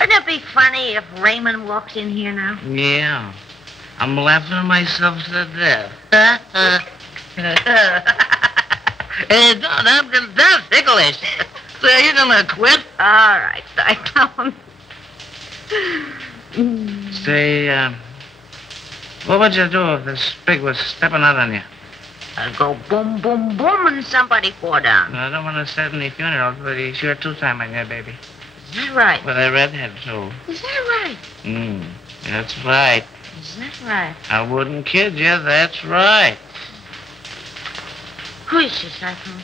Wouldn't it be be funny if Raymond walks in here now? Yeah. I'm laughing myself to death. Hey, that's ticklish. So you gonna quit? All right, Cyclone. Say, what would you do if this pig was stepping out on you? I'd go boom, boom, boom, and somebody fall down. I don't want to start any funerals, but he's sure two-timing you, baby. Is that right? With a redhead, too. Is that right? That's right. Is that right? I wouldn't kid you, that's right. Who is she, Cyclone?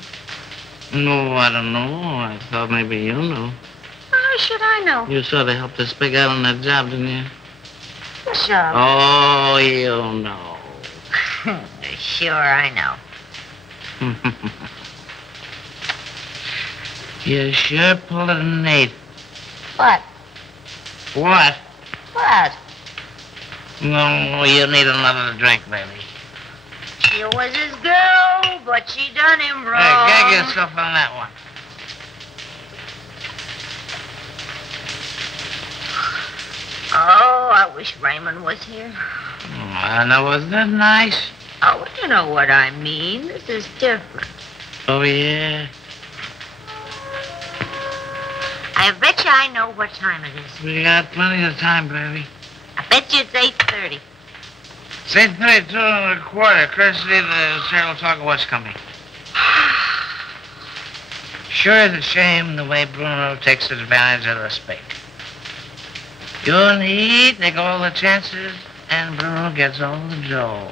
No, I don't know. I thought maybe you knew. How should I know? You sort of helped this pig out on that job, didn't you? Sure. Oh, you know. Sure, I know. You sure pulled a Nate. What? What? What? No, you need another drink, baby. She was his girl, but she done him wrong. Hey, gag yourself on that one. Oh, I wish Raymond was here. I know, wasn't that nice? Oh, you know what I mean. This is different. Oh, yeah? I bet you I know what time it is. We got plenty of time, baby. I bet you it's 8:30. It's 8:32 and a quarter. Christy, the serial talker was coming. Sure is a shame the way Bruno takes advantage of the spake. You and he take all the chances, and Bruno gets all the dough.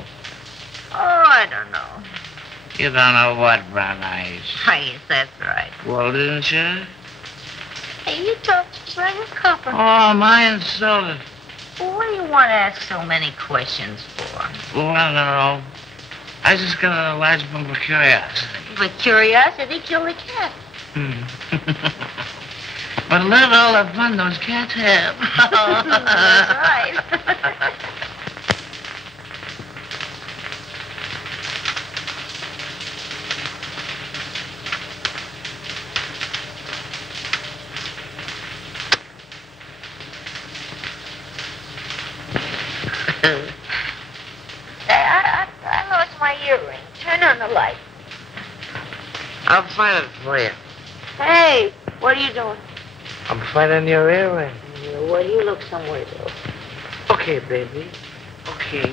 Oh, I don't know. You don't know what, Brown Eyes. I guess that's right. Well, didn't you? Hey, you talk just like a copper. Oh, my insulted. Well, what do you want to ask so many questions for? Well, I don't know. I just got a large bump of curiosity. But curiosity killed the cat. But look at all the fun those cats have. That's right. I lost my earring. Turn on the light. I'll find it for you. Hey, what are you doing? I'm finding your earring. Well, you look somewhere else. Okay, baby. Okay.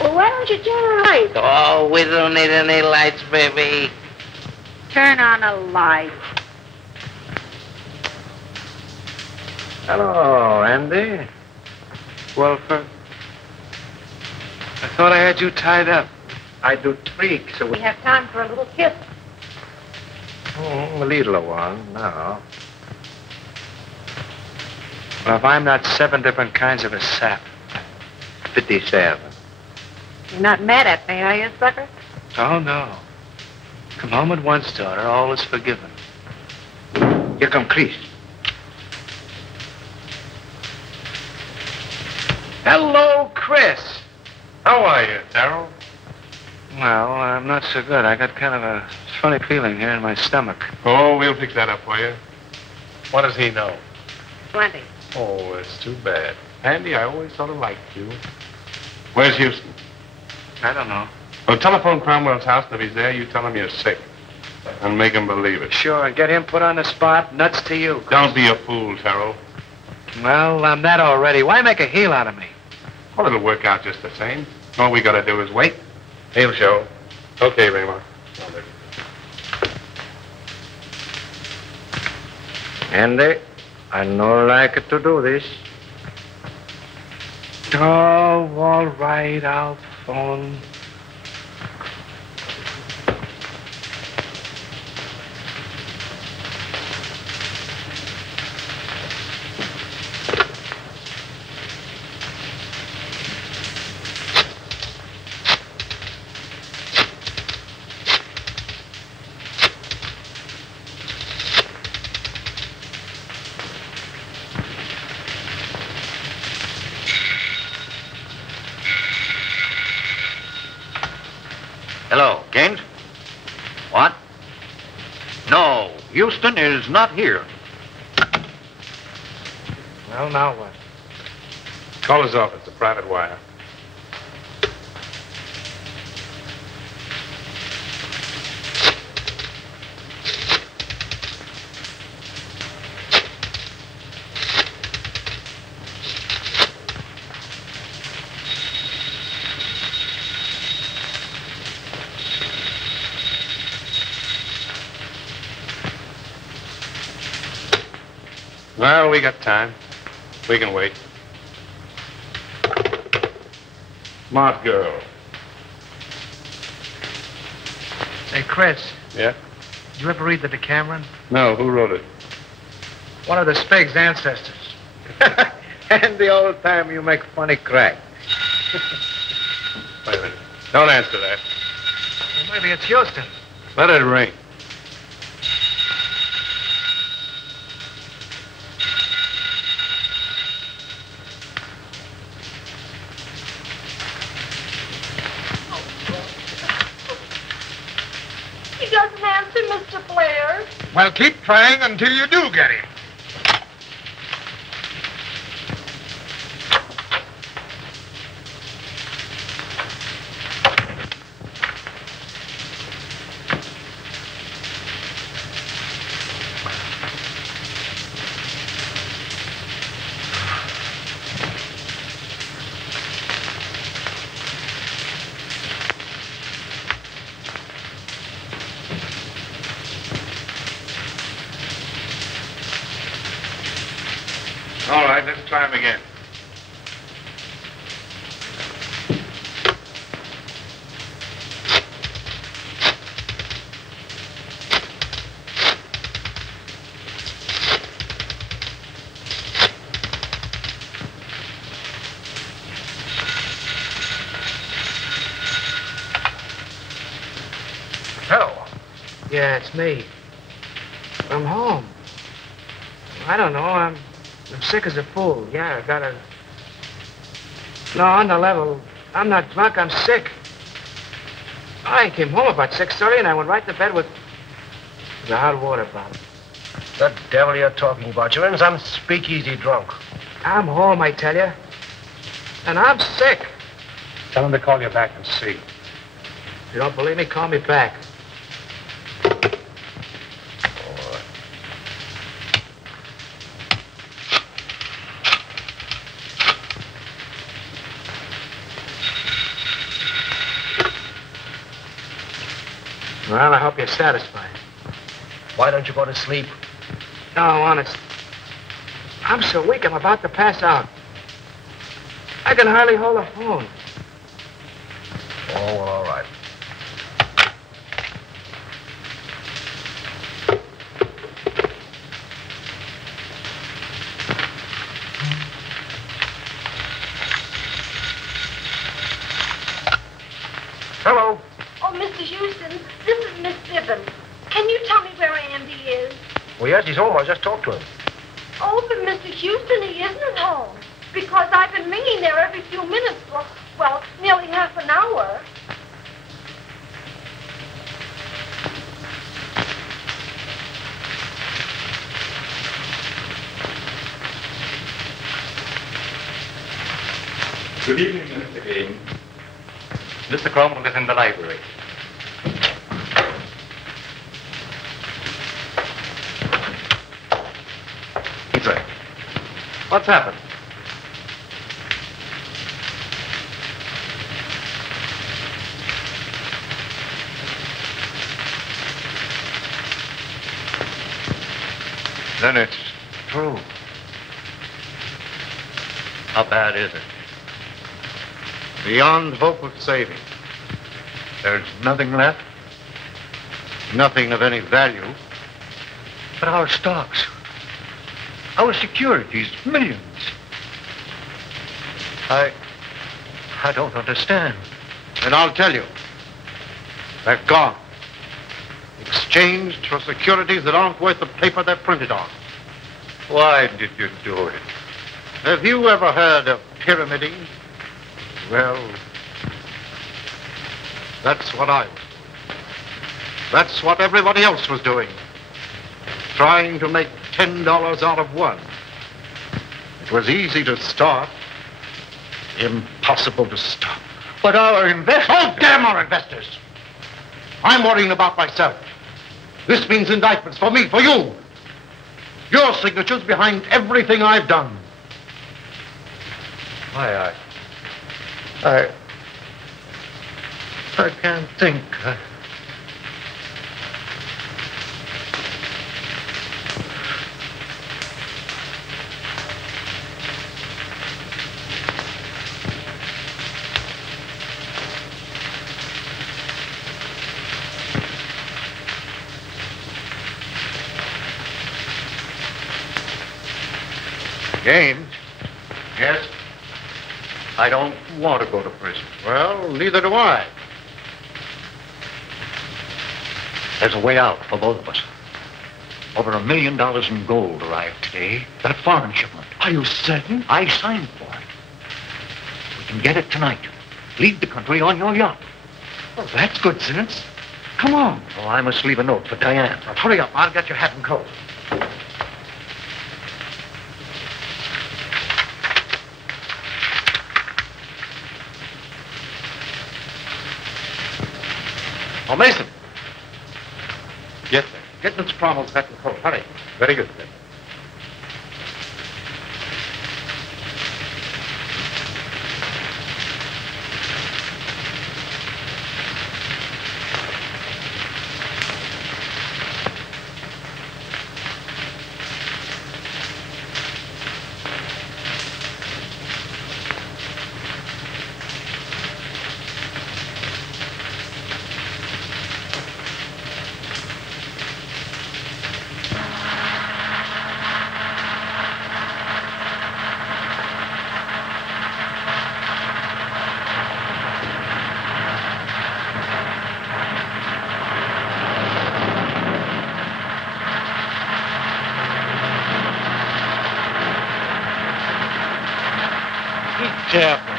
Well, why don't you turn the light? Oh, we don't need any lights, baby. Turn on a light. Hello, Andy. Wilford. I thought I had you tied up. I do tweak, so We have time for a little kiss. A little one, no. Well, if I'm not 7 different kinds of a sap. 57. You're not mad at me, are you, sucker? Oh, no. Come home at once, daughter. All is forgiven. Here come Chris. Hello, Chris. How are you, Darrell? Well, I'm not so good. I got kind of a funny feeling here in my stomach. Oh, we'll fix that up for you. What does he know? Plenty. Oh, it's too bad. Andy, I always sort of liked you. Where's Houston? I don't know. Well, telephone Cromwell's house, and if he's there, you tell him you're sick. And make him believe it. Sure, and get him put on the spot. Nuts to you. Don't be a fool, Terrell. Well, I'm that already. Why make a heel out of me? Well, it'll work out just the same. All we gotta do is wait. He'll show. Okay, Raymond. Andy, I no like to do this. Oh, all right, I'll phone. Hello, James? What? No, Houston is not here. Well, now what? Call his office, a private wire. Well, we got time. We can wait. Smart girl. Hey, Chris, Yeah? did you ever read the Decameron? No, who wrote it? One of the Spig's ancestors. And the old time you make funny crack. Wait a minute. Don't answer that. Well, maybe it's Houston. Let it ring. He doesn't answer, Mr. Blair. Well, keep trying until you do get him. All right, let's try him again. Hello. Yeah, it's me. I'm home. I don't know. I'm sick as a fool. Yeah, I got a... No, on the level. I'm not drunk. I'm sick. I came home about 6:30 and I went right to bed with a hot water bottle. The devil you're talking about. You're in some speakeasy drunk. I'm home, I tell you. And I'm sick. Tell him to call you back and see. If you don't believe me, call me back. Well, I hope you're satisfied. Why don't you go to sleep? No, honest. I'm so weak, I'm about to pass out. I can hardly hold a phone. Oh, well, all right. Hello. Oh, Mr. Houston, this is Miss Bibbin. Can you tell me where Andy is? Well, yes, he's home. I just talked to him. Oh, but Mr. Houston, he isn't at home. Because I've been ringing there every few minutes for, well, nearly half an hour. Good evening, Mr. Kane. Mr. Cromwell is in the library. Right. What's happened? Then it's true. How bad is it? Beyond hope of saving. There's nothing left. Nothing of any value. But our stocks, our securities, millions. I don't understand. And I'll tell you. They're gone. Exchanged for securities that aren't worth the paper they're printed on. Why did you do it? Have you ever heard of pyramiding? Well, that's what I was doing. That's what everybody else was doing. Trying to make $10 out of one. It was easy to start, impossible to stop. But our investors... Oh, damn our investors! I'm worrying about myself. This means indictments for me, for you. Your signature's behind everything I've done. I can't think. James? Yes? I don't want to go to prison. Well, neither do I. There's a way out for both of us. Over $1 million in gold arrived today. That foreign shipment. Are you certain? I signed for it. We can get it tonight. Leave the country on your yacht. Well, that's good sense. Come on. Oh, I must leave a note for Diane. Now, hurry up. I'll get your hat and coat. Oh, Mason. Yes, sir. Get Miss Cromwell's hat and coat. Hurry. Very good, sir. Careful.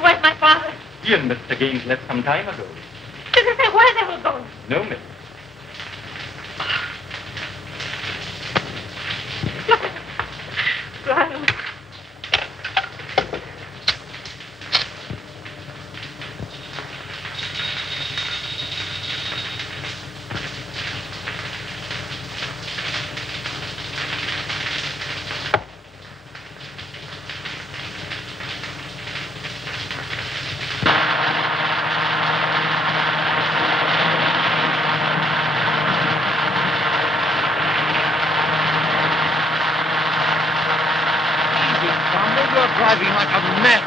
Where's my father? You and Mr. Gaines left some time ago. Did they say where they were going? No, miss. Brian. You're driving like a mad.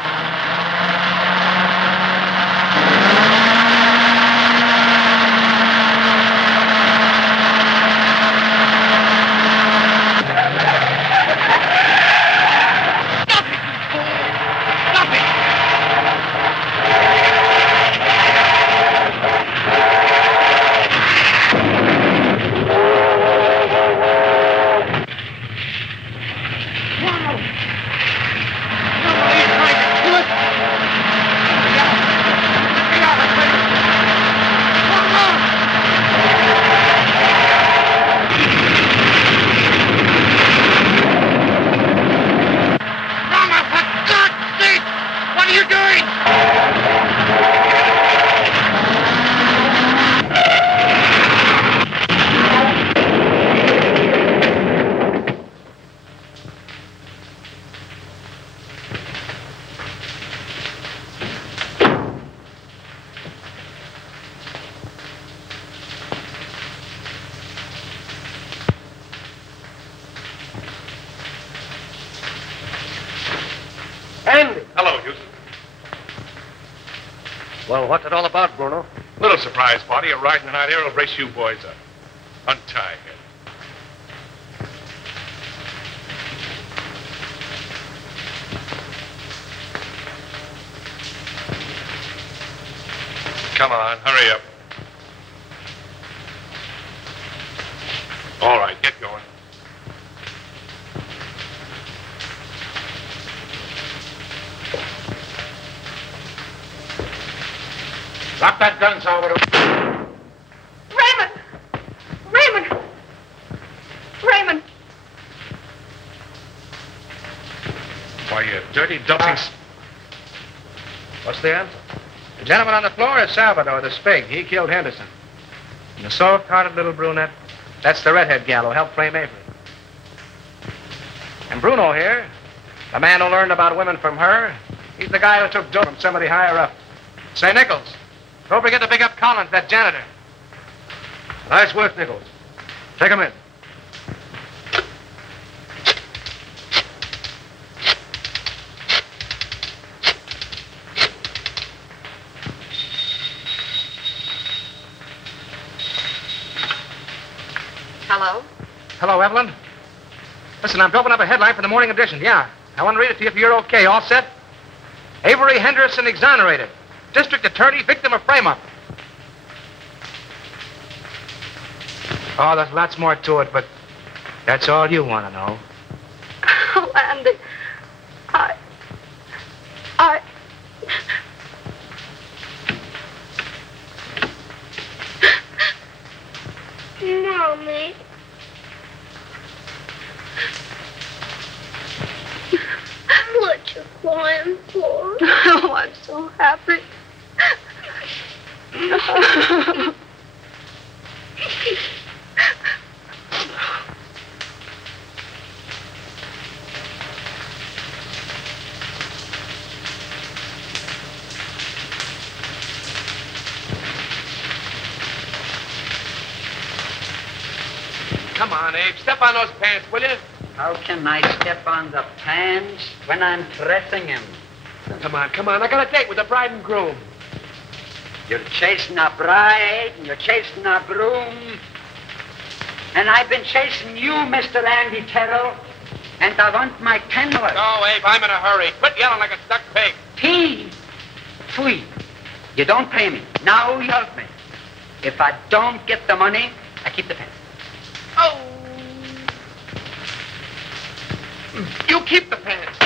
Well, what's it all about, Bruno? Little surprise party. A ride in the night air will brace you boys up. Untie him. Come on, hurry up. All right, get going. Drop that gun, Salvador. Raymond! Raymond! Raymond! Why, you dirty, dumping... What's the answer? The gentleman on the floor is Salvador, the Spig. He killed Henderson. And the soft-hearted little brunette, that's the redhead gal who helped frame Avery. And Bruno here, the man who learned about women from her, he's the guy who took dough from somebody higher up. Say, Nichols, don't forget to pick up Collins, that janitor. Nice work, Nichols. Take him in. Hello? Hello, Evelyn. Listen, I'm doping up a headline for the morning edition. Yeah. I want to read it to you if you're okay. All set? Avery Henderson exonerated. District attorney, victim of frame-up. Oh, there's lots more to it, but that's all you want to know. Oh, Andy. I... Mommy. What you crying for? Oh, I'm so happy. Come on, Abe. Step on those pants, will you? How can I step on the pants when I'm pressing him? Come on. I got a date with the bride and groom. You're chasing a bride, and you're chasing a groom. And I've been chasing you, Mr. Andy Terrell. And I want my $10. No, Abe, I'm in a hurry. Quit yelling like a stuck pig. Pete! Pfui. You don't pay me. Now you help me. If I don't get the money, I keep the pants. Oh! You keep the pants.